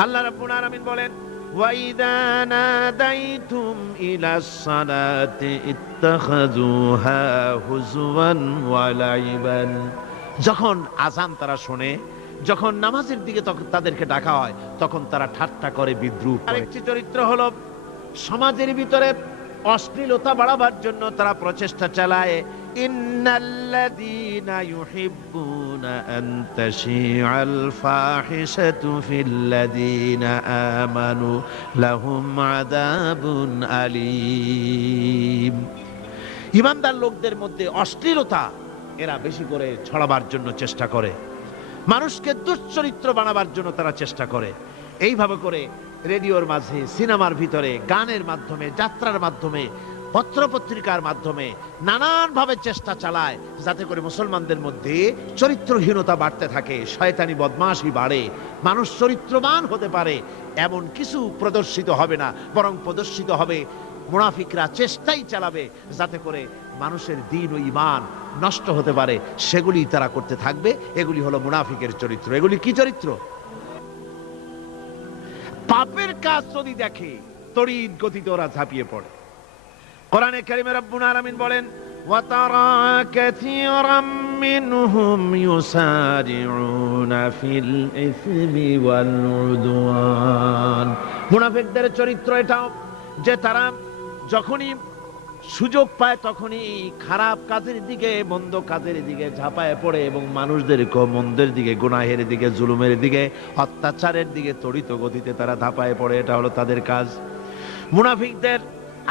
আল্লাহ রাব্বুল আলামিন বলেন, ওয়াইদা নাদাইতুম ইলাস সালাতি ইত্তাখাযুহা হুজওয়ান ওয়া লাইবান। যখন আযান তারা শোনে, যখন নামাজের দিকে তখন তাদেরকে ডাকা হয়, তখন তারা ঠাট্টা করে, বিদ্রূপ করে। আরেকটি চরিত্র হলো সমাজের ভিতরে অশ্লীলতা বাড়াবার জন্য তারা প্রচেষ্টা চালায়। ইন্নাল্লাযীনা ইউহিব্বুনা আন তাশিআল ফাহিশাতু ফিল্লাযীনা আমানু লাহুম আযাবুন আলীম। ঈমানদার লোকদের মধ্যে অশ্লীলতা এরা বেশি করে ছড়াবার জন্য চেষ্টা করে, মানুষকে দুশ্চরিত্র বানাবার জন্য তারা চেষ্টা করে। এইভাবে করে রেডিওর মাঝে, সিনেমার ভিতরে, গানের মাধ্যমে, যাত্রার মাধ্যমে, পত্রপত্রিকার মাধ্যমে নানানভাবে চেষ্টা চালায় যাতে করে মুসলমানদের মধ্যে চরিত্রহীনতা বাড়তে থাকে, শয়তানি বদমাশি বাড়ে, মানুষ চরিত্রবান হতে পারে এমন কিছু প্রদর্শিত হবে না, বরং প্রদর্শিত হবে মুনাফিকরা চেষ্টাই চালাবে যাতে করে মানুষের দ্বীন ও ঈমান নষ্ট হতে পারে, সেগুলি তারা করতে থাকবে। এগুলি হলো মুনাফিকের চরিত্র। এগুলি কি চরিত্র? পাপের কাজ যদি দেখে তড়িৎ গতিতে ওরা ঝাঁপিয়ে পড়ে। কোরআনে কারিমে রব্বুল আলামিন বলেন, ওয়াতারা কাসীরাম মিনহুম ইউসারিউনা ফিল ইসমি ওয়াল উদওয়ান। মুনাফিকদের চরিত্র এটা যে তারা যখনই সুযোগ পায় তখনই খারাপ কাজের দিকে, মন্দ কাজের দিকে ঝাঁপায় পড়ে এবং মানুষদেরকে মন্দের দিকে, গুনাহের দিকে, জুলুমের দিকে, অত্যাচারের দিকে তড়িৎ গতিতে তারা ঝাঁপায় পড়ে। এটা হলো তাদের কাজ। মুনাফিকদের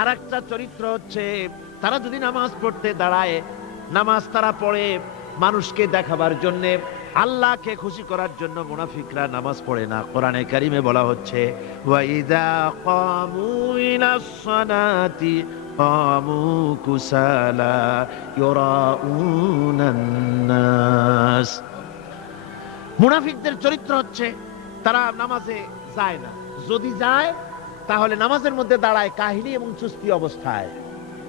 আরেকটা চরিত্র হচ্ছে তারা যদি নামাজ পড়তে দাঁড়ায়, নামাজ তারা পড়ে মানুষকে দেখাবার জন্য, আল্লাহকে খুশি করার জন্য মুনাফিকরা নামাজ পড়ে না। কোরআনে কারিমে বলা হচ্ছে, ওয়াইদা কামু ইলাস সালাতি কামু কুসালা ইউরাউনান নাস। মুনাফিকদের চরিত্র হচ্ছে তারা নামাজে যায় না, যদি যায় তাহলে নামাজের মধ্যে দাঁড়ায় কাহিনী এবং চুস্তি অবস্থায়,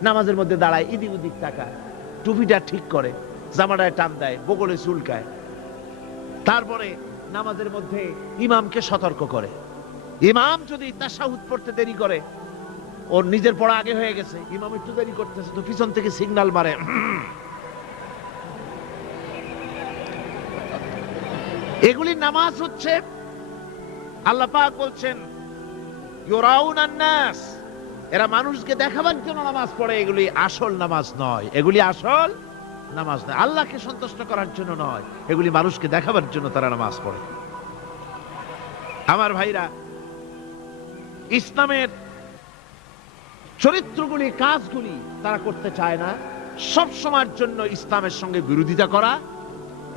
নামাজের মধ্যে দাঁড়ায় ইদিক উদিক তাকায়, টুপিটা ঠিক করে, জামাটায় টান দেয়, বগলে চুলকায়, তারপরে নামাজের মধ্যে ইমামকে সতর্ক করে। ইমাম যদি তাশাহুদ পড়তে দেরি করে, ওর নিজের পড়া আগে হয়ে গেছে, ইমাম একটু দেরি করতেছে তো পিছন থেকে সিগন্যাল মারে। এগুলি নামাজ হচ্ছে, আল্লাহ পাক বলছেন ইউরাউনান নাস, এরা মানুষকে দেখাবার জন্য নামাজ পড়ে, এগুলি আসল নামাজ নয়। এগুলি আসল নামাজ নয়, আল্লাহকে সন্তুষ্ট করার জন্য নয়, এগুলি মানুষকে দেখাবার জন্য তারা নামাজ পড়ে। আমার ভাইরা, ইসলামের চরিত্রগুলি, কাজগুলি তারা করতে চায় না। সব সময়ের জন্য ইসলামের সঙ্গে বিরোধিতা করা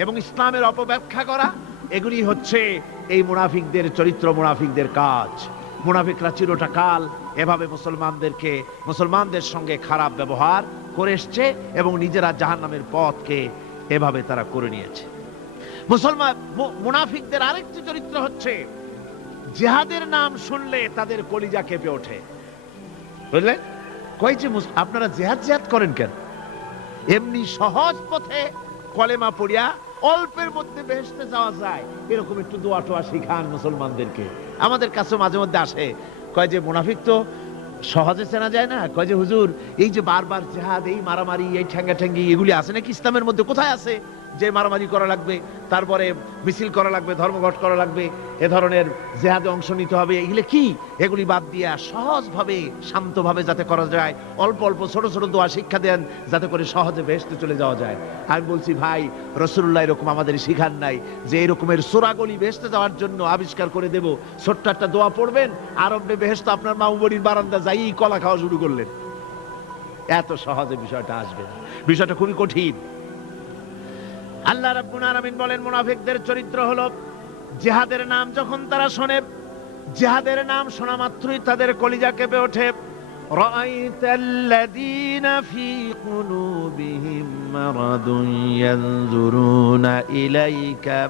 এবং ইসলামের অপব্যাখ্যা করা, এগুলি হচ্ছে এই মুনাফিকদের চরিত্র, মুনাফিকদের কাজ। মুনাফিকরা চিরটা কাল এভাবে মুসলমানদের সঙ্গে খারাপ ব্যবহার করে এসছে এবং নিজেরা জাহান্নামের পথকে এভাবে তারা করে নিয়েছে। মুনাফিকদের আরেকটি চরিত্র হচ্ছে জিহাদের নাম শুনলে তাদের কলিজা কেঁপে ওঠে। বুঝলেন? কইছে আপনারা জিহাদ করেন কেন? এমনি সহজ পথে কলেমা পড়িয়া অল্পের মধ্যে বেহেশতে যাওয়া যায়, এরকম একটু দোয়া টোয়া শিখান মুসলমানদেরকে। আমাদের কাছে মাঝে মধ্যে আসে, কয় যে মুনাফিক তো সহজে চেনা যায় না। কয় যে হুজুর, এই যে বারবার জিহাদ, এই মারামারি, এই ঠ্যাঙ্গি এগুলি আছে নাকি ইসলামের মধ্যে? কোথায় আছে যে মারামারি করা লাগবে, তারপরে মিছিল করা লাগবে, ধর্মঘট করা লাগবে, এ ধরনের জিহাদে অংশ নিতে হবে? এগুলি কি? এগুলি বাদ দিয়া সহজভাবে, শান্তভাবে যাতে করা যায়, অল্প অল্প ছোট ছোট দোয়া শিক্ষা দেন যাতে করে সহজে বেহেশতে চলে যাওয়া যায়। আমি বলছি ভাই, রাসূলুল্লাহ এরকম আমাদের শিখান নাই যে এরকমের সূরাগুলি বেহেশতে যাওয়ার জন্য আবিষ্কার করে দেব, ছোট্ট একটা দোয়া পড়বেন আর আপনি বেহেশত আপনার মামুবাড়ির বারান্দা যাই কলা খাওয়া শুরু করলেন। এত সহজে বিষয়টা আসবে না, বিষয়টা খুবই কঠিন। আল্লাহ রাব্বুল আলামিন বলেন, মুনাফিকদের চরিত্র হলো জিহাদের নাম যখন তারা শোনে, জিহাদের নাম শোনা মাত্রই তাদের কলিজা কেঁপে ওঠে। রাআইতাল্লাযীনা ফী কুলুবিহিম মারাদুন ইয়ানজুরুনা ইলাইকা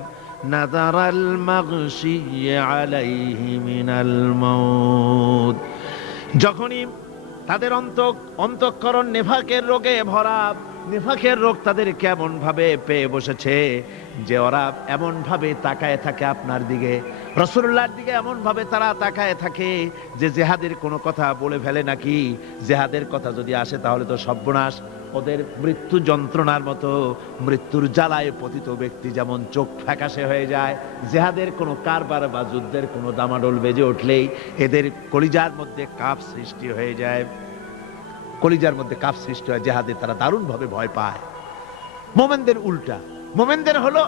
নাযারাল মাগশিয়্যি আলাইহি মিনাল মাউত। যখনই তাদের অন্তঃকরণ নেফাকের রোগে ভরা, নিফাকের রোগ তাদেরকে এমন ভাবে পেয়ে বসেছে যে ওরা এমন ভাবে তাকায় থাকে আপনার দিকে, রাসূলুল্লাহর দিকে এমন ভাবে তারা তাকায় থাকে যে জিহাদের কোনো কথা বলে ফেলে নাকি, জিহাদের কথা যদি আসে তাহলে তো সর্বনাশ। ওদের মৃত্যু যন্ত্রণার মতো, মৃত্যুর জ্বালায় পতিত ব্যক্তি যেমন চোখ ফ্যাকাশে হয়ে যায়, জিহাদের কোনো কারবার বা যুদ্ধের কোনো দামাডোল বেজে উঠলেই এদের কলিজার মধ্যে কাঁপ সৃষ্টি হয়ে যায়, কলিজার মধ্যে কাঁপ সৃষ্টি হয়, জিহাদে তারা দারুণ ভাবে ভয় পায়। মোমেনদের উল্টা, মোমেনদের হলো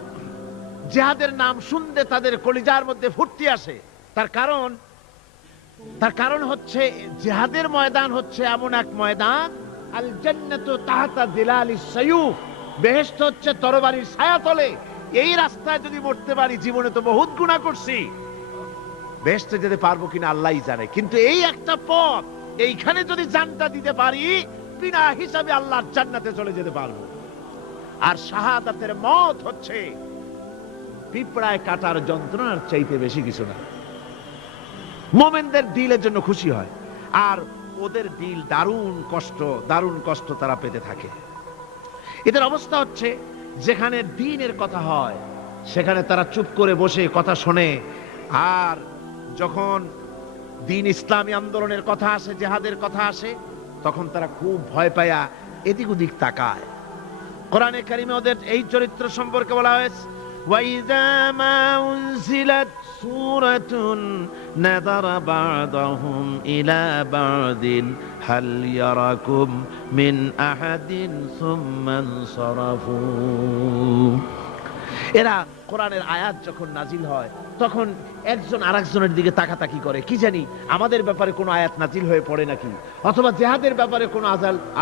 জিহাদের নাম শুনতে তাদের কলিজার মধ্যে ফুর্তি আসে। তার কারণ হচ্ছে জিহাদের ময়দান হচ্ছে এমন এক ময়দান, আল জান্নাতু তাহতা যিলালিস সায়ুফ, বেহেশত হচ্ছে তরবারির ছায়াতলে। এই রাস্তায় যদি মরতে পারি, জীবনে তো বহুত গুনাহ করছি, বেহেশতে যেতে পারবো কিনা আল্লাহই জানে, কিন্তু এই একটা পথ, এইখানে যদি জানটা দিতে পারি বিনা হিসাবে আল্লাহর জান্নাতে চলে যেতে পারবো। আর শাহাদাতের মত হচ্ছে পিঁপড়ায় কাটার যন্ত্রণার চাইতে বেশি কিছু না। মোমেনদের দিলের জন্য খুশি হয়, আর ওদের দিল দারুণ কষ্ট তারা পেতে থাকে। এদের অবস্থা হচ্ছে যেখানে দ্বীনের কথা হয় সেখানে তারা চুপ করে বসে কথা শোনে, আর যখন দ্বীন ইসলামী আন্দোলনের কথা আসে, জিহাদের কথা আসে, তখন তারা খুব ভয় পায়া এদিক ওদিক তাকায়। কোরআনে কারিমে ওদের এই চরিত্র সম্পর্কে বলা হয়েছে, ওয়াইযা মা উনজিলাত সূরাতুন নাযারা বা'দাহুম ইলা বা'দিন হাল ইয়ারাকুম মিন আহাদিন সুম্মা ইনসারাফু। এরা কোরআনের আয়াত যখন নাজিল হয় তখন একজন আরেকজনের দিকে তাকাতাকি করে, কি জানি আমাদের ব্যাপারে কোনো আয়াত নাজিল হয়ে পড়ে নাকি, অথবা জিহাদের ব্যাপারে কোনো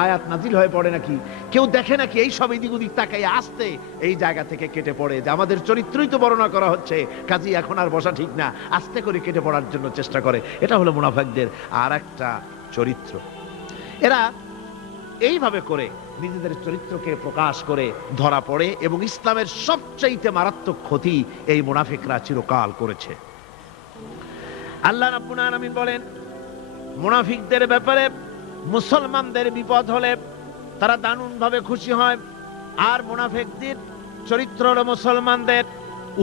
আয়াত নাজিল হয়ে পড়ে নাকি। কেউ দেখে নাকি এই সব এদিক ওদিক তাকাই আসতে এই জায়গা থেকে কেটে পড়ে, যে আমাদের চরিত্রই তো বর্ণনা করা হচ্ছে, কাজী এখন আর বসা ঠিক না, আস্তে করে কেটে পড়ার জন্য চেষ্টা করে। এটা হলো মুনাফিকদের আর একটা চরিত্র। এরা এইভাবে করে নিজেদের চরিত্রকে প্রকাশ করে ধরা পড়ে, এবং ইসলামের সবচাইতে মারাত্মক ক্ষতি এই মুনাফিকরা চিরকাল করেছে। আল্লাহ রাব্বুল আলামিন বলেন, মুনাফিকদের ব্যাপারে মুসলমানদের বিপদ হলে তারা দারুণ ভাবে খুশি হয়, আর মুনাফিকদের চরিত্র হলো মুসলমানদের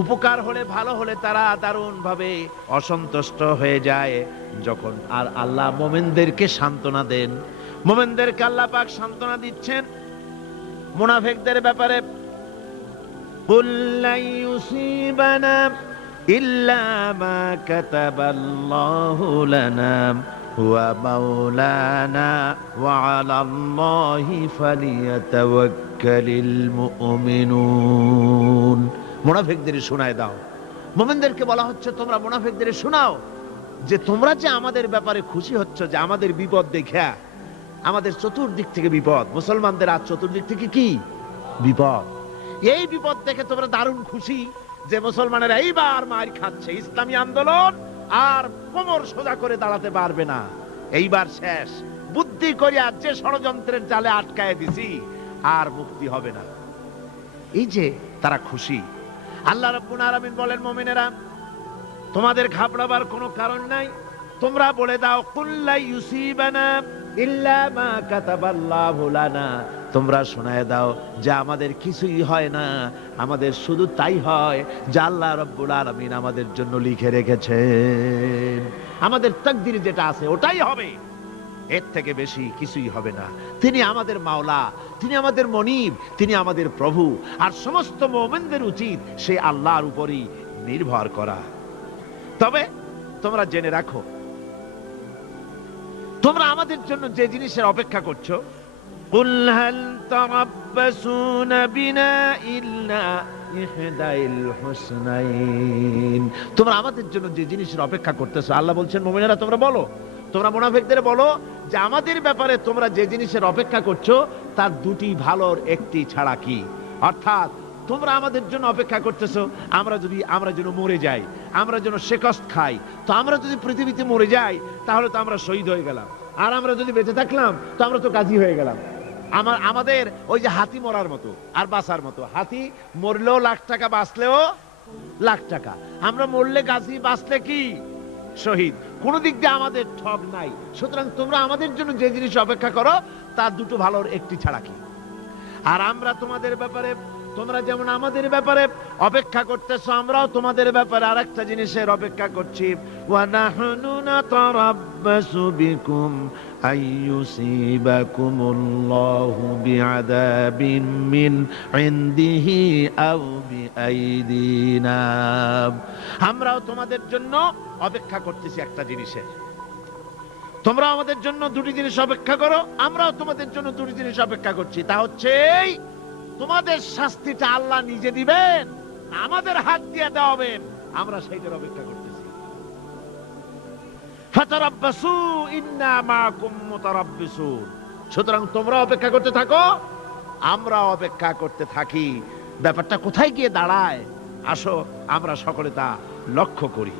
উপকার হলে, ভালো হলে তারা দারুণ ভাবে অসন্তুষ্ট হয়ে যায়। যখন আর আল্লাহ মুমিনদেরকে সান্ত্বনা দেন, মুমিনদেরকে আল্লাহ পাক সান্ত্বনা দিচ্ছেন মুনাফিকদের ব্যাপারে, কুল লা ইউসিবানা ইল্লা মা কাতাবাল্লাহু লানা হুয়া মাওলানা ওয়া আলাল্লাহি ফালিয়াতাওয়াক্কালিল মুমিনুন। মুনাফিকদের শোনায় দাও, মুমিনদেরকে বলা হচ্ছে তোমরা মুনাফিকদের শোনাও যে তোমরা যে আমাদের ব্যাপারে খুশি হচ্ছ, যে আমাদের বিপদ দেখা, আমাদের চতুর্দিক থেকে বিপদ, মুসলমানদের আজ চতুর্দিক থেকে কি বিপদ, এই বিপদ দেখে তোমরা দারুণ খুশি যে মুসলমানেরা এইবার মার খাচ্ছে, ইসলামী আন্দোলন আর কোমর সোজা করে দাঁড়াতে পারবে না, এইবার শেষ, বুদ্ধি করিয়া যে ষড়যন্ত্রের জালে আটকায় দিছি আর মুক্তি হবে না। এই যে তারা খুশি। আল্লাহ রাব্বুল আলামিন বলেন, মুমিনেরা তোমাদের ঘাবড়াবার কোনো কারণ নাই, তোমরা বলে দাও কুল লা ইউসিবানা ইল্লা মা কাতাবাল্লাহু লানা, তোমরা শোনায় দাও যে আমাদের কিছুই হয় না, আমাদের শুধু তাই হয় যা আল্লাহ রাব্বুল আলামিন আমাদের জন্য লিখে রেখেছেন, আমাদের তাকদীরে যেটা আছে ওটাই হবে, এর থেকে বেশি কিছুই হবে না। তিনি আমাদের মাওলা, তিনি আমাদের মনিব, তিনি আমাদের প্রভু, আর সমস্ত মুমিনদের উচিত সেই আল্লাহর উপরই নির্ভর করা। তবে তোমরা জেনে রাখো, তোমরা আমাদের জন্য যে জিনিসের অপেক্ষা করছো, কুল হাল তারাব্বাসুনা বিনা ইল্লা ইহদাইল হুসনাইন, তোমরা আমাদের জন্য যে জিনিসের অপেক্ষা করতেছো, আল্লাহ বলছেন মুমিনেরা তোমরা বলো, তোমরা মুনাফিকদের বলো যে আমাদের ব্যাপারে তোমরা যে জিনিসের অপেক্ষা করছো তার দুটি ভালোর একটি ছাড়া কি, অর্থাৎ তোমরা আমাদের জন্য অপেক্ষা করতেছো আমরা যেন মরে যাই, আমরা যেন শেকস্ত খাই, তো আমরা যদি পৃথিবীতে মরে যাই তাহলে তো আমরা শহীদ হয়ে গেলাম, আর আমরা যদি বেঁচে থাকলাম তো আমরা তো গাজী হয়ে গেলাম। আমাদের ওই যে হাতি মরার মতো আর বাঁচার মতো, হাতি মরলেও লাখ টাকা, বাঁচলেও লাখ টাকা, আমরা মরলে গাজী, বাঁচলে কি শহীদ, কোন দিক দিয়ে আমাদের ঠগ নাই। সুতরাং তোমরা আমাদের জন্য যে জিনিস অপেক্ষা করো তার দুটো ভালোর একটি ছাড়া কি। আর আমরা তোমাদের ব্যাপারে, তোমরা যেমন আমাদের ব্যাপারে অপেক্ষা করতেছো, আমরাও তোমাদের ব্যাপারে আরেকটা জিনিসের অপেক্ষা করছি। ওয়া নাহনু নাতারাব্বাসু বিকুম আইয়ুসিবাকুমুল্লাহু বিআযাবিন মিন ইনদিহি আও বিআইদিনা। আমরাও তোমাদের জন্য অপেক্ষা করতেছি একটা জিনিসের। তোমরা আমাদের জন্য দুটি জিনিস অপেক্ষা করো, আমরাও তোমাদের জন্য দুটি জিনিস অপেক্ষা করছি। তা হচ্ছে এই, তোমাদের শাস্তিটা আল্লাহ নিজে দিবেন, আমাদের হাত দিয়ে দেওয়াবেন, আমরা সেইটার অপেক্ষা করতেছি। ফাতারাব্বাসু ইন্না মাআকুম মুতারাব্বিসুন। সুতরাং তোমরা অপেক্ষা করতে থাকো, আমরা অপেক্ষা করতে থাকি। ব্যাপারটা কোথায় গিয়ে দাঁড়ায়, আসো আমরা সকলে তা লক্ষ্য করি।